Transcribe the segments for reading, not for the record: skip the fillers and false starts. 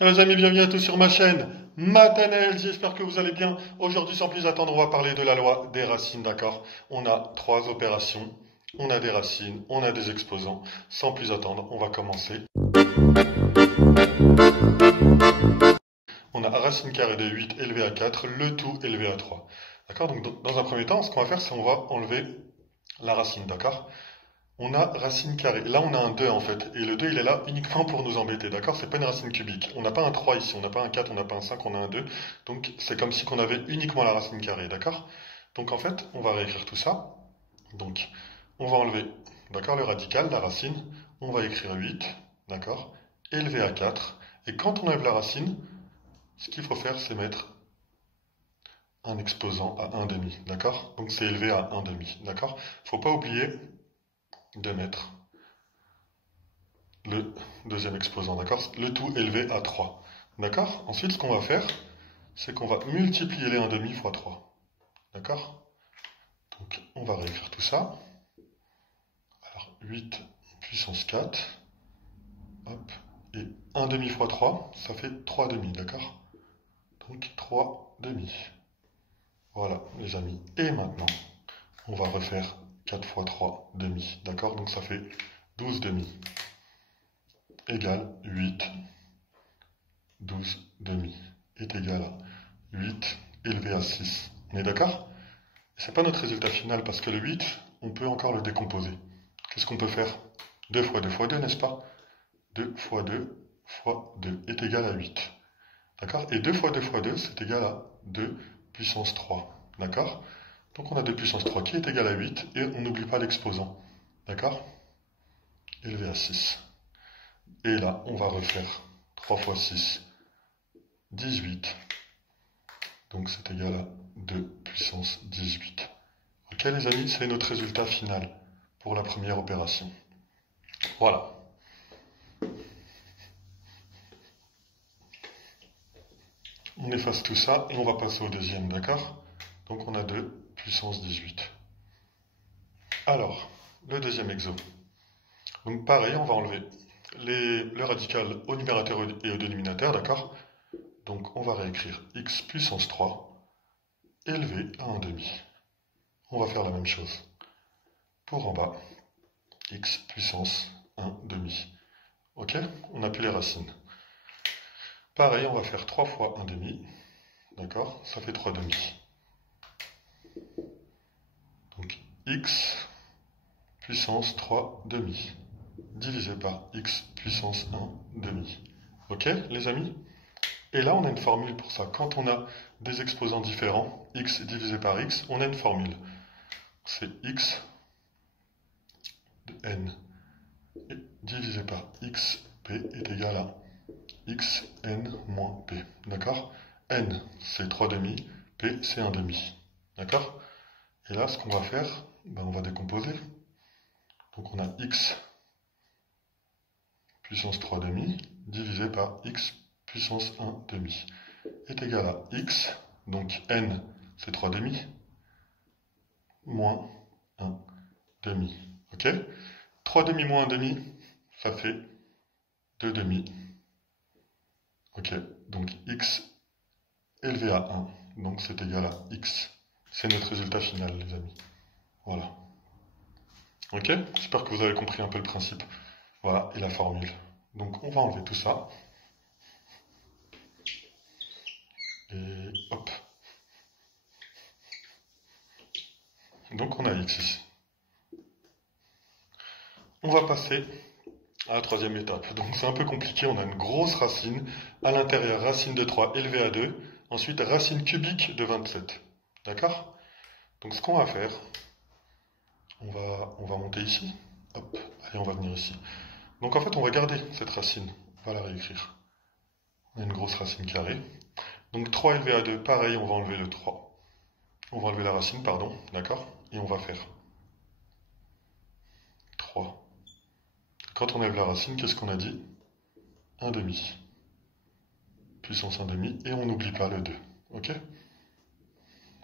Les amis, bienvenue à tous sur ma chaîne Mathanel, j'espère que vous allez bien. Aujourd'hui, sans plus attendre, on va parler de la loi des racines, d'accord? On a trois opérations, on a des racines, on a des exposants. Sans plus attendre, on va commencer. On a racine carrée de 8 élevé à 4, le tout élevé à 3. D'accord? Donc dans un premier temps, ce qu'on va faire, c'est on va enlever la racine, d'accord? On a racine carrée. Là, on a un 2 en fait. Et le 2, il est là uniquement pour nous embêter. D'accord? C'est pas une racine cubique. On n'a pas un 3 ici. On n'a pas un 4, on n'a pas un 5, on a un 2. Donc, c'est comme si on avait uniquement la racine carrée. D'accord? Donc, en fait, on va réécrire tout ça. Donc, on va enlever, d'accord, le radical, la racine. On va écrire 8. D'accord? Élevé à 4. Et quand on enlève la racine, ce qu'il faut faire, c'est mettre un exposant à 1 demi. D'accord? Donc, c'est élevé à 1 demi. D'accord? Faut pas oublier de mettre le deuxième exposant, d'accord? Le tout élevé à 3. D'accord? Ensuite, ce qu'on va faire, c'est qu'on va multiplier les 1 demi fois 3. D'accord? Donc, on va réécrire tout ça. Alors, 8 puissance 4. Hop. Et 1 demi fois 3, ça fait 3 demi, d'accord? Donc, 3 demi. Voilà, les amis. Et maintenant, on va refaire 4 fois 3 demi, d'accord? Donc, ça fait 12 demi. Égale 8. 12 demi est égal à 8 élevé à 6. On est d'accord? Ce n'est pas notre résultat final parce que le 8, on peut encore le décomposer. Qu'est-ce qu'on peut faire? 2 fois 2 fois 2, n'est-ce pas? 2 fois 2 fois 2 est égal à 8. D'accord? Et 2 fois 2 fois 2, c'est égal à 2 puissance 3. D'accord? Donc on a 2 puissance 3 qui est égal à 8 et on n'oublie pas l'exposant. D'accord? Élevé à 6. Et là, on va refaire 3 fois 6, 18. Donc c'est égal à 2 puissance 18. Ok les amis, c'est notre résultat final pour la première opération. Voilà. On efface tout ça et on va passer au deuxième, d'accord? Donc on a 2 puissance 18. Alors, le deuxième exo. Donc pareil, on va enlever le radical au numérateur et au dénominateur, d'accord? Donc on va réécrire x puissance 3 élevé à 1 demi. On va faire la même chose. Pour en bas, x puissance 1 demi. Ok? On n'a plus les racines. Pareil, on va faire 3 fois 1 demi. D'accord? Ça fait 3 demi. Donc x puissance 3 demi divisé par x puissance 1 demi. Ok les amis? Et là on a une formule pour ça. Quand on a des exposants différents, x divisé par x, on a une formule. C'est x de n divisé par xp est égal à xn moins p. D'accord? N c'est 3 demi, p c'est 1 demi. D'accord? Et là ce qu'on va faire, on va décomposer. Donc on a x puissance 3 demi divisé par x puissance 1 demi est égal à x, donc n c'est 3 demi, moins 1 demi. Ok? 3 demi moins 1 demi, ça fait 2 demi. Ok? Donc x élevé à 1, donc c'est égal à x. C'est notre résultat final les amis. Voilà. Ok? J'espère que vous avez compris un peu le principe. Voilà, et la formule. Donc on va enlever tout ça. Et hop. Donc on a x ici. On va passer à la troisième étape. Donc c'est un peu compliqué, on a une grosse racine. À l'intérieur, racine de 3 élevée à 2. Ensuite, racine cubique de 27. D'accord? Donc ce qu'on va faire, on va monter ici. Hop, allez, on va venir ici. Donc en fait, on va garder cette racine. On va la réécrire. On a une grosse racine carrée. Donc 3 élevé à 2, pareil, on va enlever le 3. On va enlever la racine, pardon, d'accord? Et on va faire 3. Quand on enlève la racine, qu'est-ce qu'on a dit? 1 demi. Puissance 1 demi, et on n'oublie pas le 2. Ok?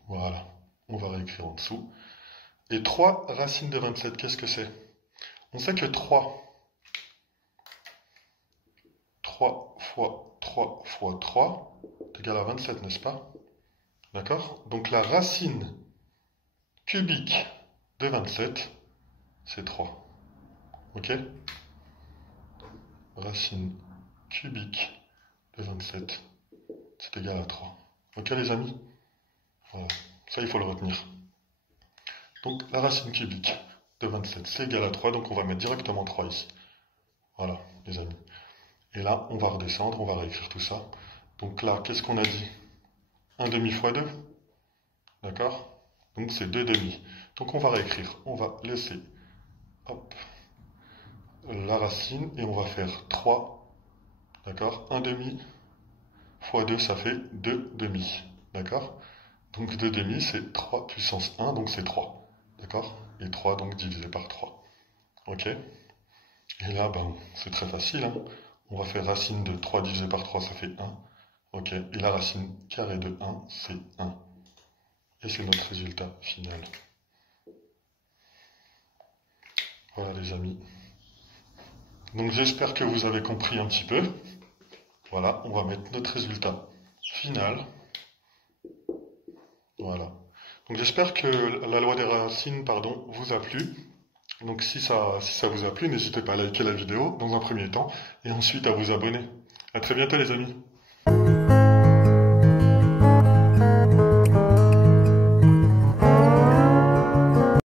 Voilà. On va réécrire en dessous. Et 3 racine de 27, qu'est-ce que c'est? On sait que 3 fois 3 fois 3 est égal à 27, n'est-ce pas? D'accord? Donc la racine cubique de 27, c'est 3. Ok? Racine cubique de 27, c'est égal à 3. Ok les amis? Voilà, ça il faut le retenir. Donc la racine cubique de 27, c'est égal à 3, donc on va mettre directement 3 ici. Voilà les amis. Et là, on va redescendre, on va réécrire tout ça. Donc là, qu'est-ce qu'on a dit? 1 demi fois 2. D'accord? Donc c'est 2 demi. Donc on va réécrire. On va laisser hop, la racine et on va faire 3. D'accord? 1 demi fois 2, ça fait 2 demi. D'accord? Donc 2 demi, c'est 3 puissance 1, donc c'est 3. D'accord? Et 3, donc divisé par 3. Ok? Et là, ben, c'est très facile, hein. On va faire racine de 3 divisé par 3, ça fait 1. Ok, et la racine carrée de 1, c'est 1. Et c'est notre résultat final. Voilà les amis. Donc j'espère que vous avez compris un petit peu. Voilà, on va mettre notre résultat final. Voilà. Donc j'espère que la loi des racines, pardon, vous a plu. Donc si ça vous a plu, n'hésitez pas à liker la vidéo dans un premier temps et ensuite à vous abonner. À très bientôt les amis.